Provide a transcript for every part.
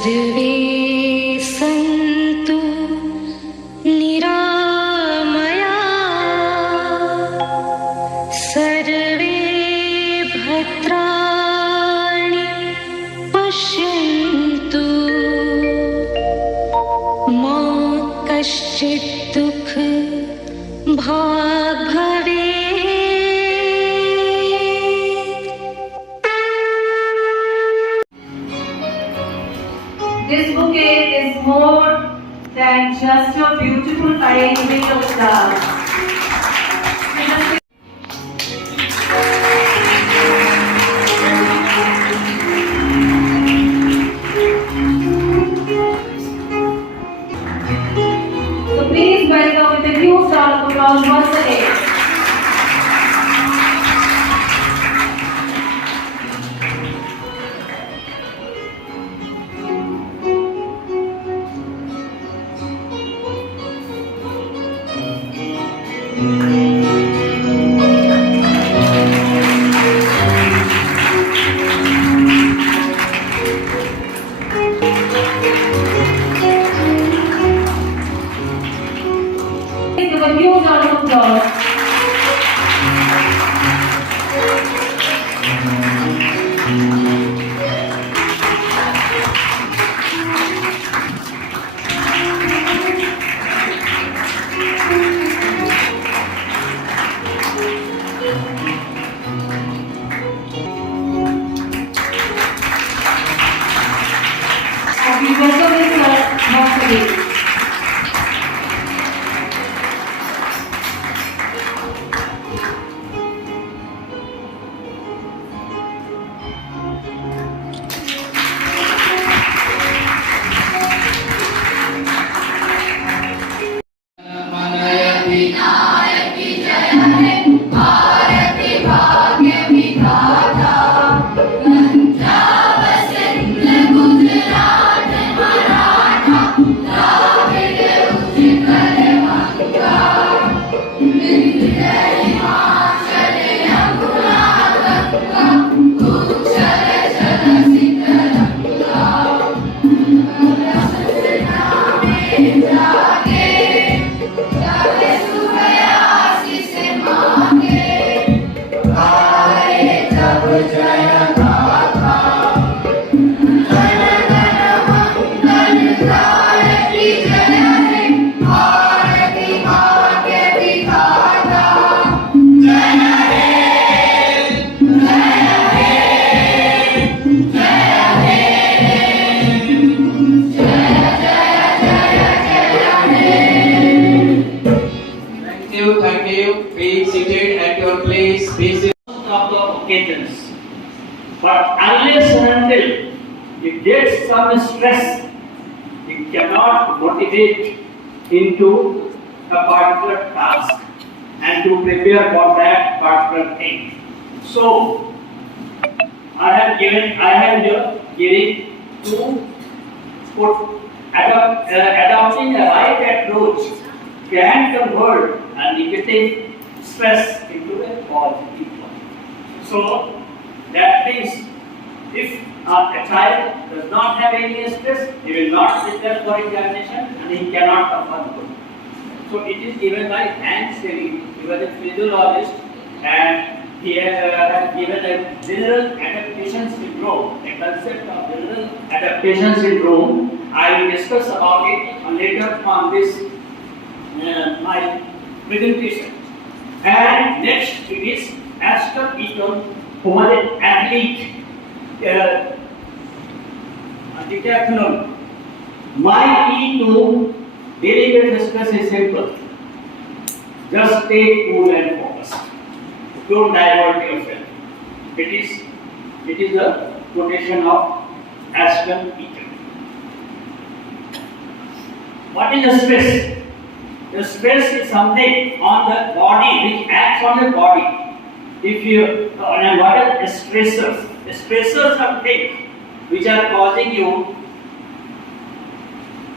सर्वे सन्तु निरामया सर्वे भद्राणि पश्यन्तु मा कश्चित् दुःख भाग् भवेत्। This bouquet is more than just a beautiful arrangement of flowers. So please welcome with a huge round of applause once again. Give a huge round of applause. And we welcome this sir once again. Thank you. Be seated at your place. Be seated of the occasions. But unless and until it gets some stress, it cannot motivate into a particular task and to prepare for that particular thing. So, I have here giving to put adopting a right approach can convert a negative stress into a positive one. So that means if a child does not have any stress, he will not prepare for examination and he cannot perform good. So it is given by Hans Selye. He was a physiologist and he has given a general adaptation syndrome, a concept of general adaptation syndrome. I will discuss about it later on this my presentation. And next it is Astor Eaton, who was an athlete, decathlon. My key to dealing with stress is simple. Just stay cool and focused. Don't divert yourself. It is the quotation of Astor Eaton. What is the stress? The stress is something on the body which acts on the body. If you and what are stressors? The stressors are things which are causing you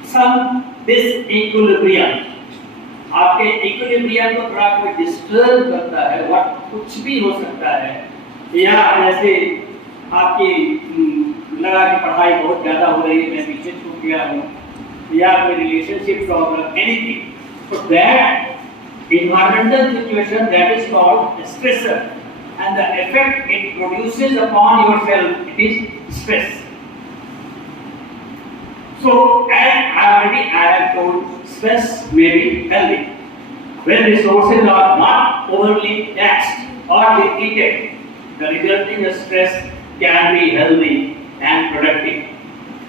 some disequilibrium. आपके equilibrium को थोड़ा कोई disturb करता है, कुछ भी हो सकता है, या जैसे आपकी लगा कि पढ़ाई बहुत ज़्यादा हो रही है, मैं पीछे छूट गया हूँ, या कोई relationship problem, anything. So that environmental situation, that is called stressor, and the effect it produces upon yourself, it is stress. So, and I have told, stress may be healthy. When resources are not overly taxed or depleted, the resulting stress can be healthy and productive.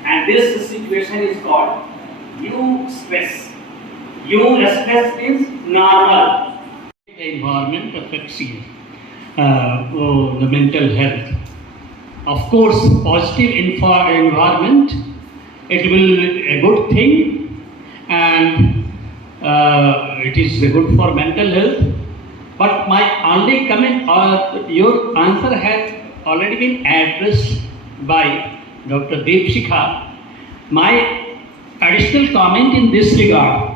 And this situation is called eustress. Eustress means normal. The environment affects you, the mental health. Of course, positive environment, it will be a good thing, and it is good for mental health. But my only comment, your answer has already been addressed by Dr. Deepshikha. My additional comment in this regard,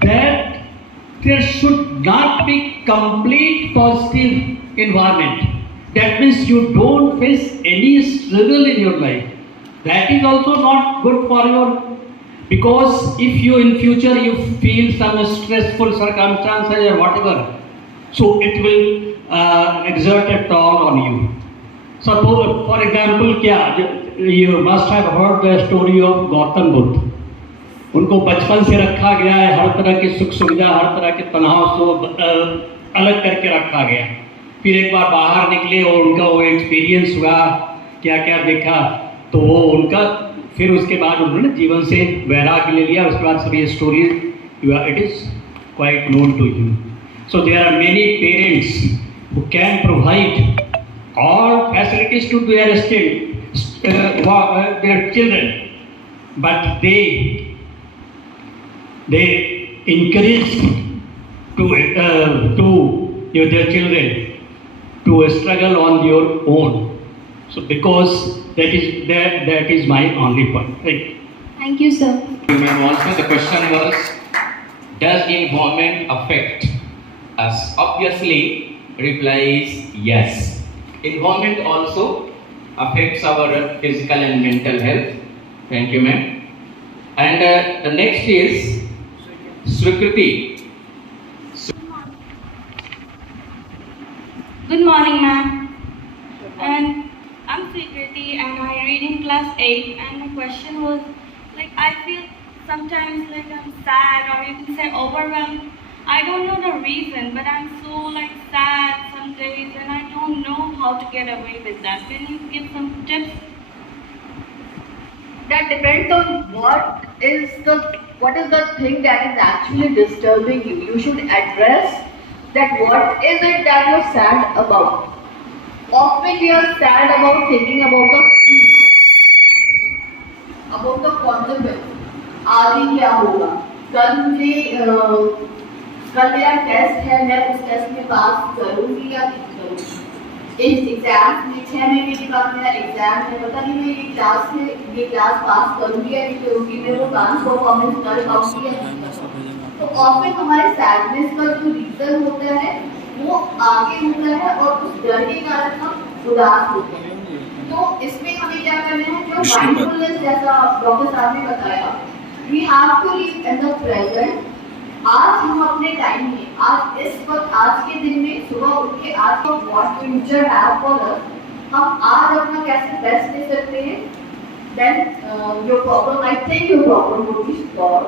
that there should not be complete positive environment. That means you don't face any struggle in your life. That is also not good for your, because if you in future you feel some stressful circumstances or whatever, so it will exert a toll on you. Suppose, for example, you must have heard the story of Gautam Buddha. उनको बचपन से रखा गया है, हर तरह की सुख सुविधा, हर तरह के तनाव से अलग करके रखा गया. फिर एक बार बाहर निकले और उनका वो एक्सपीरियंस हुआ, क्या क्या देखा, तो वो उनका फिर उसके बाद उन्होंने जीवन से वैराग्य ले लिया. उसके बाद सब ये story it is quite known to you. So there are many parents who can provide all facilities to their children, but they encourage their children to struggle on their own. So because that is my only point. Thank you, sir. Ma'am, also the question was, does environment affect us? Obviously, reply is yes. Environment also affects our physical and mental health. Thank you, ma'am. And the next is Swikriti. Good morning, ma'am. And I'm Swikriti, and I read in class 8. And my question was, like, I feel sometimes like I'm sad, or you can say overwhelmed. I don't know the reason, but I'm so like sad some days, and I don't know how to get away with that. Can you give some tips? That depends on what is the thing that is actually disturbing you. You should address that what is it that you're sad about. Often we are sad about thinking about the future, about the consequence. आगे क्या होगा? कल मेरा test है, मैं उस test में पास करूँगी या नहीं करूँगी. इस एग्जाम में 6 महीने के बाद मेरा एग्जाम है, पता नहीं मैं ये क्लास पास करूँगी या नहीं करूँगी, मैं वो डांस परफॉर्मेंस कर पाऊँगी या नहीं कर पाऊँगी. तो ऑफन हमारे सैडनेस का जो रीजन होता है वो आगे होता है, और उस डर के कारण हम उदास होते हैं. तो इसमें हमें क्या करना है, जो माइंडफुलनेस जैसा डॉक्टर साहब ने बताया, we have to live in the present. आज हम अपने टाइम में, आज इस वक्त, आज के दिन में सुबह उठ के आज का what future have for us, हम आज अपना कैसे बेस्ट दे सकते हैं. Then your problem, I think your problem would be solve.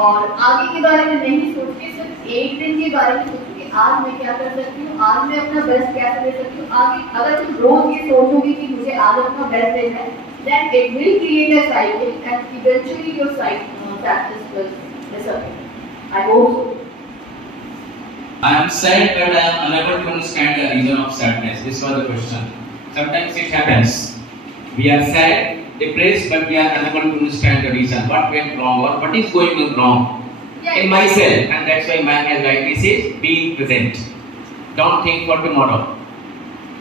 और आगे के बारे में नहीं सोच के सिर्फ एक दिन के बारे में सोचिए, आज मैं क्या कर सकती हूँ, आज मैं अपना बेस्ट कैसे दे सकती हूँ. आगे अगर तुम रोज ये सोचोगी कि मुझे आज अपना बेस्ट देना है, then it will create a cycle, and eventually your sadness will disappear. I hope so. I am sad but I am unable to understand the reason of sadness. This was the question. Sometimes it happens. We are sad, depressed, but we are unable to understand the reason. What went wrong or what is going wrong in myself. And that's why man has rightly says, be present. Don't think for tomorrow.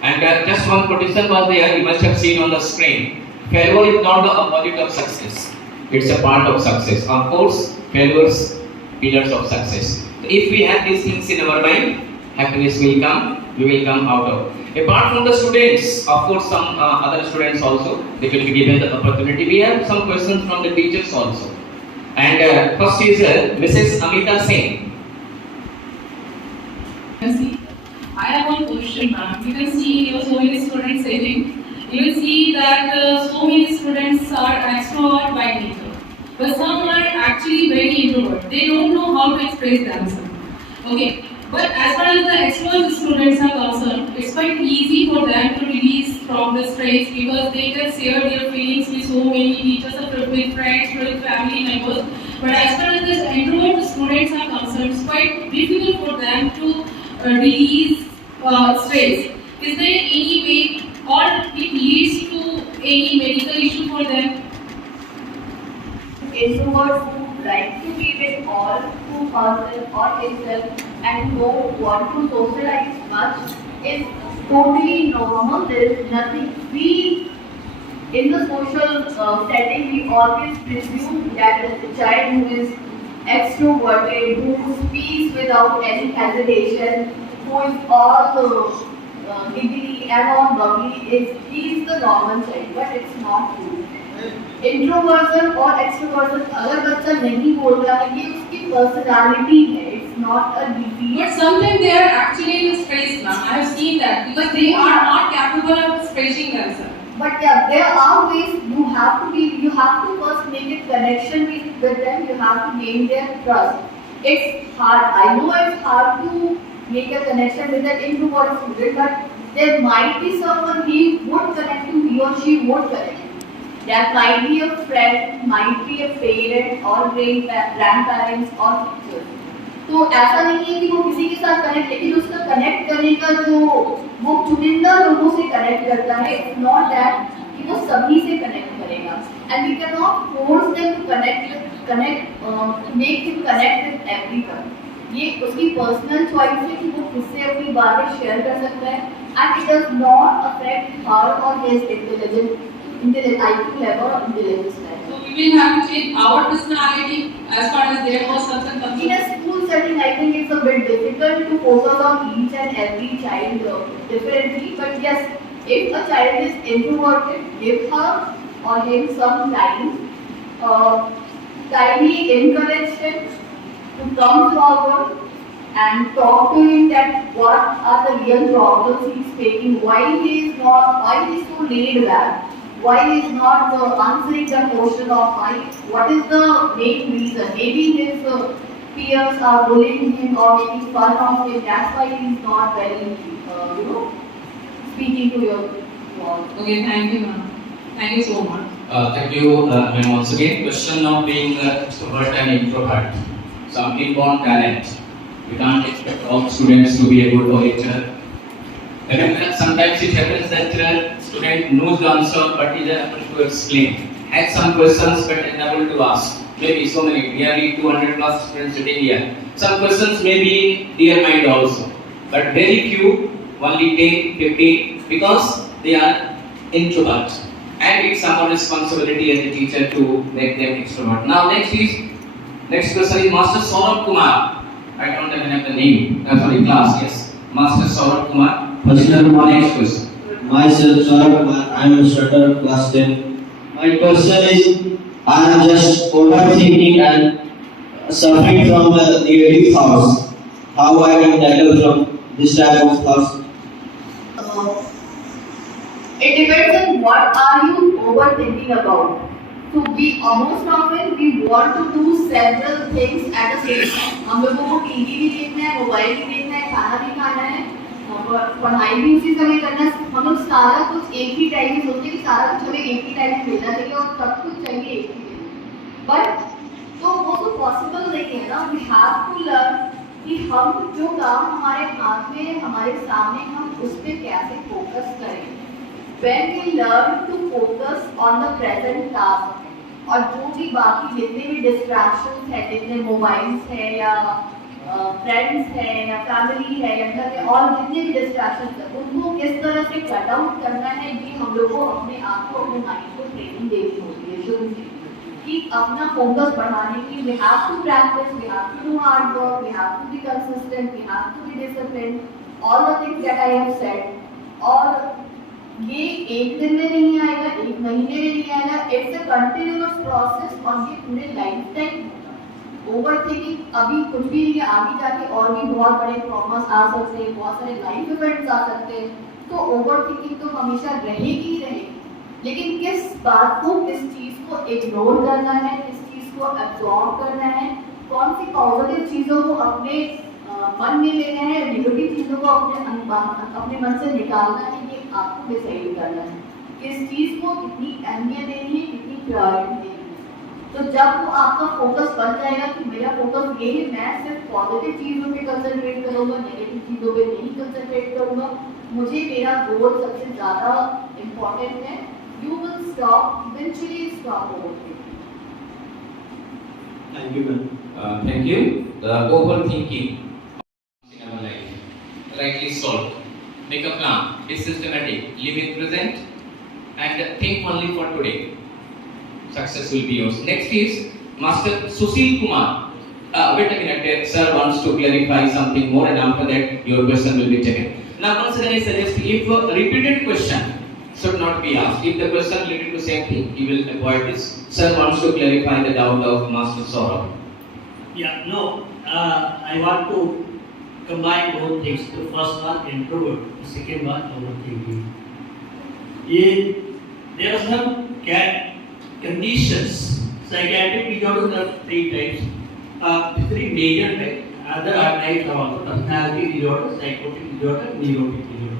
And just one quotation was there, you must have seen on the screen. Failure is not the opposite of success. It's a part of success. Of course, failures, pillars of success. So if we have these things in our mind, happiness will come, you will come out of. Apart from the students, of course, some other students also, they will be given the opportunity. We have some questions from the teachers also. And first is Mrs. Amita Singh. I have one question, ma'am. You can see here so many students sitting. You will see that so many students are extrovert by nature, but some are actually very introvert. They don't know how to express themselves. Okay, but as far as the extrovert students are concerned, it's quite easy for them to release from the stress because they can share their feelings with so many teachers, with friends, with family members. But as far as the introvert students are concerned, it's quite difficult for them to release stress. Is there any way, or it leads to any medical issue for them? Introverts who like to be with all who herself or himself and don't want to socialize much is totally normal. There is nothing. We, in the social setting, we always presume that the child who is extroverted, who speaks without any hesitation, who is all giggly and all bubbly, he is the normal child, but it's not true. Introversion और extroversion अगर बच्चा नहीं बोल रहा है ये उसकी personality है, it's not a disease. But sometimes they are actually in stress now. I have seen that because they are not capable of expressing themselves. But yeah, there are ways. You have to first make a connection with them. You have to gain their trust. It's hard. I know it's hard to make a connection with an introvert student, but there might be someone he would connect to, he or she would connect. That might be a friend, might be a parent or grandparents or teachers. तो ऐसा नहीं है कि वो किसी के साथ connect, लेकिन उसका कनेक्ट करने का जो वो चुनिंदा लोगों से कनेक्ट करता है, इट्स नॉट दैट कि वो सभी से कनेक्ट करेगा. And we can not force them to make him connect with everyone. ये उसकी पर्सनल चॉइस है कि वो किससे अपनी बातें शेयर कर सकता है, and it does not affect her और his intelligence IQ level or intelligence level. So we will have to change our personality as far as their was concerned. In a school setting, I think it's a bit difficult to focus on each and every child differently. But yes, if a child is introverted, give her or him some time. Kindly encourage him to come forward and talk to him that what are the real problems he is facing, why he is so laid back. Why is not answering the question of why? What is the main reason? Maybe his peers are bullying him or making fun of him. That's why he is not very, speaking to your wall. Okay, thank you, ma'am. Thank you so much. Thank you, ma'am. Once again, question of being extrovert and introvert. Some inborn talent. We can't expect all students to be a good orator. Sometimes it happens that student knows the answer but is unable to explain. Has some questions but is unable to ask. Maybe so many, nearly 200 plus students sitting here. Some questions may be in their mind also, but very few, only 10, 15, because they are introvert. And it's our responsibility as a teacher to make them extrovert. Now next question is Master Saurabh Kumar. I don't even have the name. Sorry, class. Yes, Master Saurabh Kumar. Next question. Myself, Saurabh Kumar. I am a student of class 10. My question is, I am just overthinking and suffering from the negative thoughts. How I can tackle from this type of thoughts? It depends on what are you overthinking about. So most often we want to do several things at the same time. हम लोगों को TV भी देखना है, mobile भी देखना है, खाना भी खाना है, पढ़ाई भी उसी समय करना है. हम लोग सारा कुछ एक ही टाइम में सोचते हैं कि सारा कुछ हमें एक ही टाइम में मिलना चाहिए और सब कुछ चाहिए एक ही टाइम. बट तो वो तो पॉसिबल नहीं है ना. वी हैव टू लर्न कि हम जो काम हमारे हाथ में हमारे सामने हम उस पर कैसे फोकस करें. When we learn to focus on the present task और जो भी बाकी जितने भी distractions हैं, जितने मोबाइल्स हैं या फ्रेंड्स हैं या फैमिली है या घर में और जितने भी distractions हैं, उनको किस तरह से कट आउट करना है, ये हम लोग को अपने आप को अपने माइंड को ट्रेनिंग देनी होती है शुरू से कि अपना फोकस बढ़ाने के लिए we have to practice, we have to do hard work, we have to be consistent, we have to be disciplined. all the things that I have said, और ये एक दिन में नहीं आएगा, एक महीने में नहीं आएगा, it's a continuous process और ये पूरे लाइफ टाइम ओवर थिंकिंग अभी कुछ भी नहीं है, आगे जाके और भी बहुत बड़े प्रॉब्लम्स आ सकते हैं, बहुत सारे लाइफ इवेंट्स आ सकते हैं, तो ओवर थिंकिंग तो हमेशा रहेगी ही रहेगी, लेकिन किस बात को, किस चीज़ को इग्नोर करना है, किस चीज़ को एब्जॉर्ब करना है, कौन सी पॉजिटिव चीज़ों को अपने मन में लेना है, नेगेटिव चीज़ों को अपने मन से निकालना है, ये आपको डिसाइड करना है, किस चीज़ को कितनी अहमियत देनी है, कितनी प्रायोरिटी देनी है। तो जब वो आपका फोकस बन जाएगा कि मेरा फोकस ये है, मैं सिर्फ पॉजिटिव चीज़ों पे कंसंट्रेट करूँगा, नेगेटिव चीज़ों पे नहीं कंसंट्रेट करूँगा, मुझे मेरा गोल सबसे ज़्यादा इम्पोर्टेंट है, you will stop, eventually stop overthinking. Thank you, ma'am. Thank you. The overthinking in our life. Rightly solved. Make a plan. Be systematic. Live in present. And think only for today. Success will be yours. Next is Master Sushil Kumar. Wait a minute. Sir wants to clarify something more, and after that your question will be taken. Now once again I suggest if a repeated question should not be asked. If the question related to same thing, he will avoid this. Sir wants to clarify the doubt of Master Saurabh. Yeah, no, I want to combine both things. The first one, introvert. The second one, overthinking. There are some conditions. Psychiatric disorders are three types. Three major types. Other types are also personality disorder, psychotic disorder, neurotic disorder.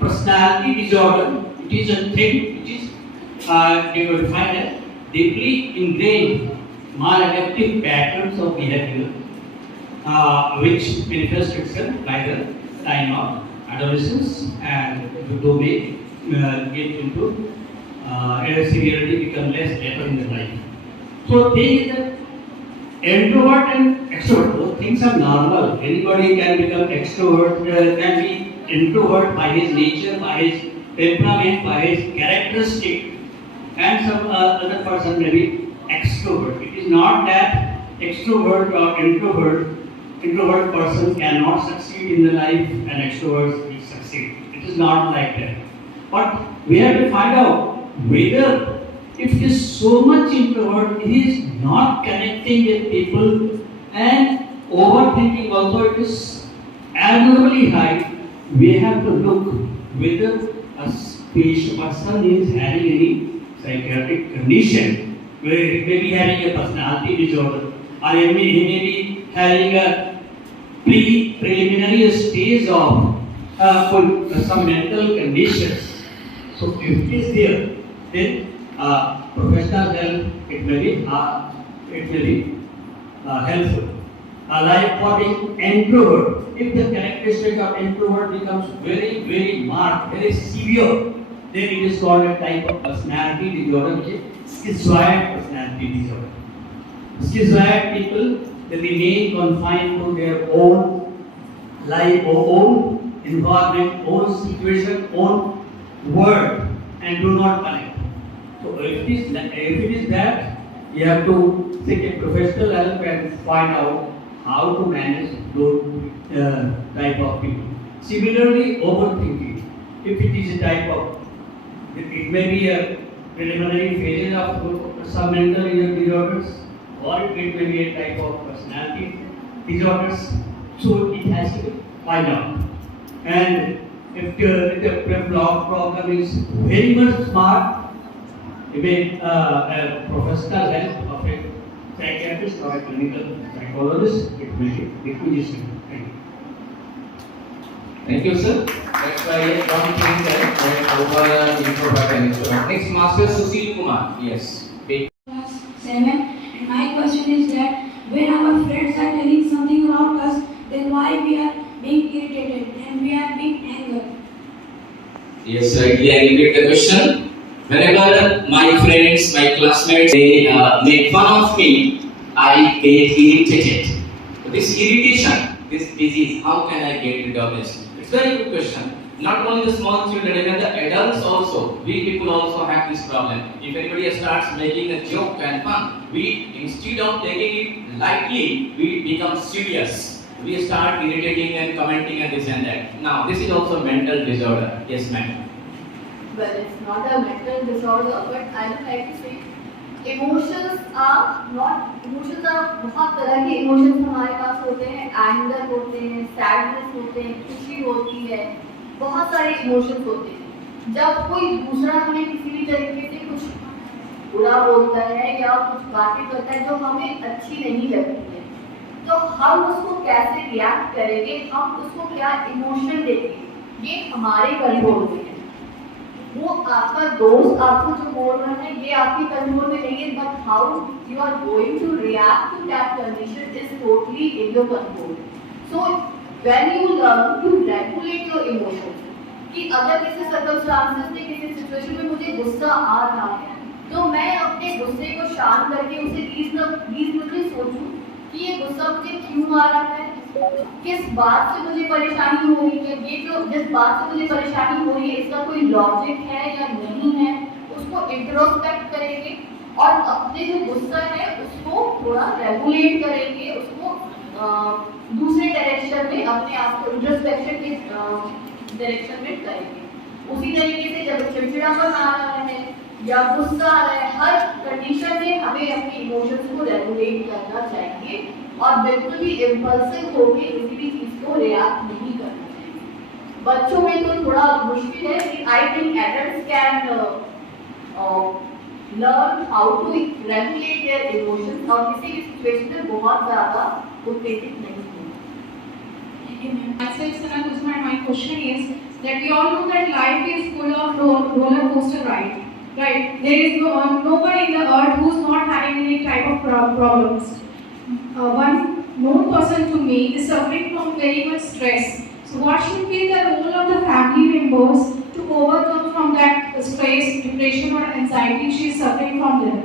Personality disorder, it is a thing which is defined as deeply ingrained maladaptive patterns of behavior which manifest itself by the time of adolescence and though may get into severity become less later in the life. So there is a introvert and extrovert, both things are normal. Anybody can become extrovert, can be introvert by his nature, by his temperament, by his characteristic, and some other person may be extrovert. It is not that extrovert or introvert person cannot succeed in the life and extroverts will succeed. It is not like that. But we have to find out whether if he is so much introvert, he is not connecting with people and overthinking also it is abnormally high. We have to look whether a person is having any psychiatric condition, where he may be having a personality disorder, or he may be having a preliminary stage of some mental conditions. So if it is there, then professional help it may be helpful. Like for the introvert, if the characteristic of introvert becomes very, very marked, very severe, then it is called a type of personality disorder, which is schizoid personality disorder. Schizoid people, they remain confined to their own life, or own environment, own situation, own world, and do not connect. So if it is that, you have to seek a professional help and find out how to manage those type of people. Similarly, overthinking. If it is a type of, it may be a preliminary phase of some mental disorders, or it may be a type of personality disorders. So it has to be find out. And if the problem is very much smart, even a professional help of a psychiatrist or a clinical psychologist, it will be requisition. Thank you, sir. That's why I don't think that over introvert and extrovert. Next, Master Sushil Kumar. Yes. Class 7, and my question is that when our friends are telling something about us, then why we are being irritated and we are being angry? Yes, rightly I repeat the question. Whenever my friends, my classmates, they make fun of me, I get irritated. This irritation, this disease, how can I get rid of this? It's a very good question. Not only the small children, even the adults also, we people also have this problem. If anybody starts making a joke and fun, we instead of taking it lightly, we become serious. we start irritating and commenting and this and that. Now, this is also mental disorder. Yes, ma'am. Well, it's not a mental disorder, but I would like to say emotions are बहुत तरह के emotions हमारे पास होते हैं, anger होते हैं, sadness होते हैं, खुशी होती है, बहुत सारे emotions होते हैं। जब कोई दूसरा हमें किसी भी तरीके से कुछ बुरा बोलता है या कुछ बातें करता है जो हमें अच्छी नहीं लगती है, तो हम उसको कैसे रिएक्ट करेंगे, हम उसको क्या इमोशन देंगे, ये हमारे कंट्रोल में है। वो आपका दोस्त आपको जो बोल रहा है ये आपके कंट्रोल में नहीं है, but how you are going to react to that condition is totally in your control. So when you learn to regulate your emotions, कि अगर किसी सर्कमस्टांसेस में किसी सिचुएशन में मुझे गुस्सा आ रहा है तो मैं अपने गुस्से को शांत करके उसे रीजनेबली सोचूं कि ये गुस्सा मुझे क्यों आ रहा है, किस बात से मुझे परेशानी हो रही है, ये जो जिस बात से मुझे परेशानी हो रही है इसका कोई लॉजिक है या नहीं है, उसको इंट्रोस्पेक्ट करेंगे और अपने जो गुस्सा है उसको थोड़ा रेगुलेट करेंगे, उसको दूसरे डायरेक्शन में अपने आप को इंट्रोस्पेक्शन के डायरेक्शन में करेंगे। उसी तरीके से जब चिड़चिड़ापन आ रहा है या गुस्सा आ रहा है, हर कंडीशन में हमें अपने इमोशंस को रेगुलेट करना चाहिए और बिल्कुल भी इम्पल्सिव होकर किसी भी चीज को रिएक्ट नहीं करना चाहिए। बच्चों में तो थोड़ा मुश्किल है, लेकिन I think adults can learn how to regulate their emotions और किसी भी सिचुएशन में बहुत ज्यादा उत्तेजित नहीं होना। My question is that we all know that life is full of roller coaster ride, right? There is no one in the earth who's not having any type of problems. One known person to me is suffering from very much stress. So what should be the role of the family members to overcome from that stress, depression or anxiety she is suffering from there?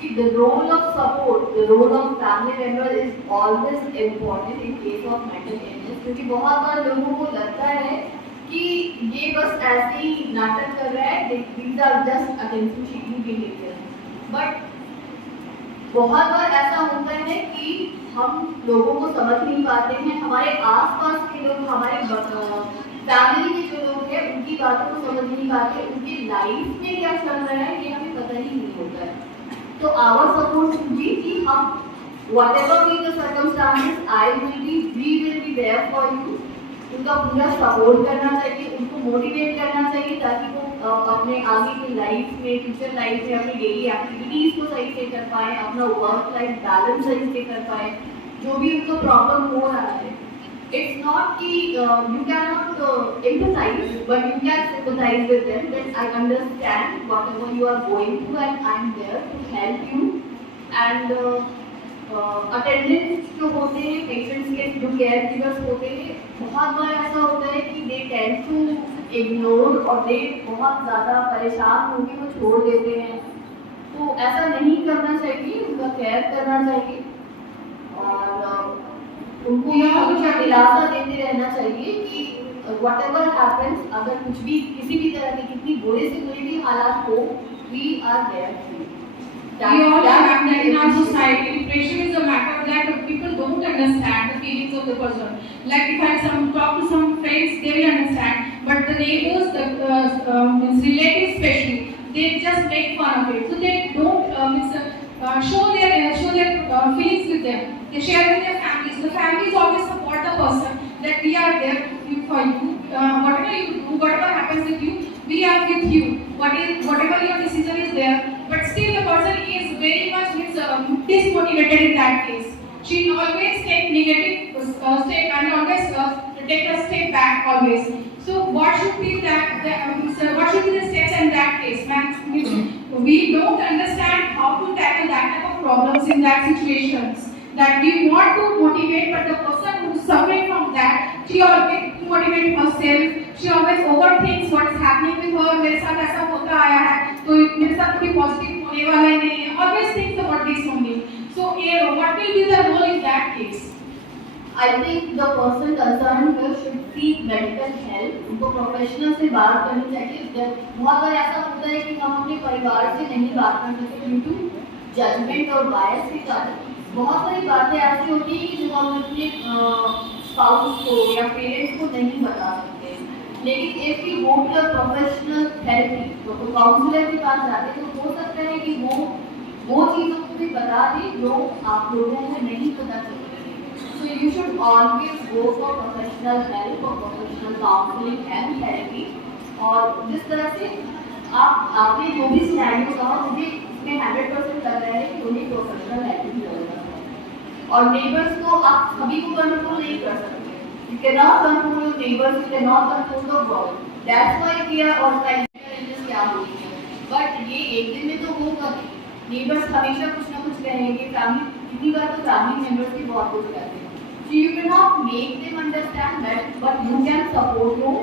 See, the role of support, the role of family member is always important in case of mental illness, क्योंकि बहुत बार लोगों को लगता है कि ये बस ऐसे ही नाटक कर रहा है, these are just attention seeking behavior, but बहुत बार ऐसा होता है कि हम लोगों को समझ नहीं पाते हैं, हमारे आसपास के लोग, हमारे फैमिली के जो लोग हैं उनकी बातों को समझ नहीं पाते, उनकी लाइफ में क्या चल रहा है ये हमें पता ही नहीं होता है। तो आवर सपोर्ट भी कि हम whatever be the circumstances, we will be there for you, उनका पूरा सपोर्ट करना चाहिए, उनको मोटिवेट करना चाहिए ताकि वो अपने आगे की लाइफ में, फ्यूचर लाइफ में अपनी डेली एक्टिविटीज को सही से कर पाए, अपना वर्क लाइफ बैलेंस सही से कर पाए, जो भी उनको प्रॉब्लम हो रहा है। इट्स नॉट कि you cannot empathize, but you can sympathize with them, that I understand whatever you are going through and I am there to help you। and attendants जो होते हैं, पेशेंट्स के जो केयर गिवर्स होते हैं, बहुत बार ऐसा होता है कि दे टेंड टू इग्नोर और दे बहुत ज़्यादा परेशान होकर वो छोड़ देते हैं। तो ऐसा नहीं करना चाहिए, उनका केयर करना चाहिए और उनको यह हमेशा दिलासा देते रहना चाहिए कि whatever happens, अगर कुछ भी किसी भी तरह की कितनी बुरे से बुरी भी हालात हो, we are there for you। We all have that in our society. Depression is a matter that people don't understand the feelings of the person. Like if I talk to some friends, they will understand. But the neighbors, the relatives especially, they just make fun of it. So they don't show their feelings with them. They share with their families. The families always support the person that we are there for you. Whatever you do, whatever happens with you, we are with you. Whatever your decision is there. But still the person is very much dismotivated in that case. She always take negative step and always take a step back always. So what should be what should be the steps in that case? We don't understand how to tackle that type of problems in that situations. That we want to motivate, but the person who is suffering from that, she always motivate herself. She always overthinks what is happening with her. मेरे साथ ऐसा होता आया है, तो मेरे साथ कोई पॉजिटिव होने वाला ही नहीं है. Always thinks about this only. So, what will be the role in that case? I think the person concerned should seek medical help. उनको प्रोफेशनल से बात करनी चाहिए। बहुत बार ऐसा होता है कि हम अपने परिवार से नहीं बात कर सकते due to judgment और bias के कारण। बहुत सारी बातें ऐसी होती हैं कि जो हम अपने स्पाउस को या पेरेंट्स को नहीं बता सकते, लेकिन if you go to a professional therapy, तो काउंसलर के पास जाते तो हो सकता है कि वो चीज़ों को भी बता दें जो आप लोगों को नहीं पता चलती है। So you should always go for professional help और प्रोफेशनल काउंसलिंग एंड थेरेपी। और जिस तरह से आपने जो भी सिनेरियो कहा, मुझे इसमें 100% लग रहा है कि उन्हें प्रोफेशनल हेल्प की जरूरत है। और नेबर्स को आप सभी को कंट्रोल नहीं कर सकते, you cannot control your neighbors, you cannot control the world, that's why we are organizing क्या होती है। बट ये एक दिन में तो होगा नहीं, नेबर्स हमेशा कुछ ना कुछ कहेंगे, फैमिली कितनी बार तो फैमिली मेंबर्स भी बहुत कुछ कहते हैं। So you cannot make them understand that, but you can support your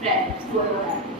friends whoever that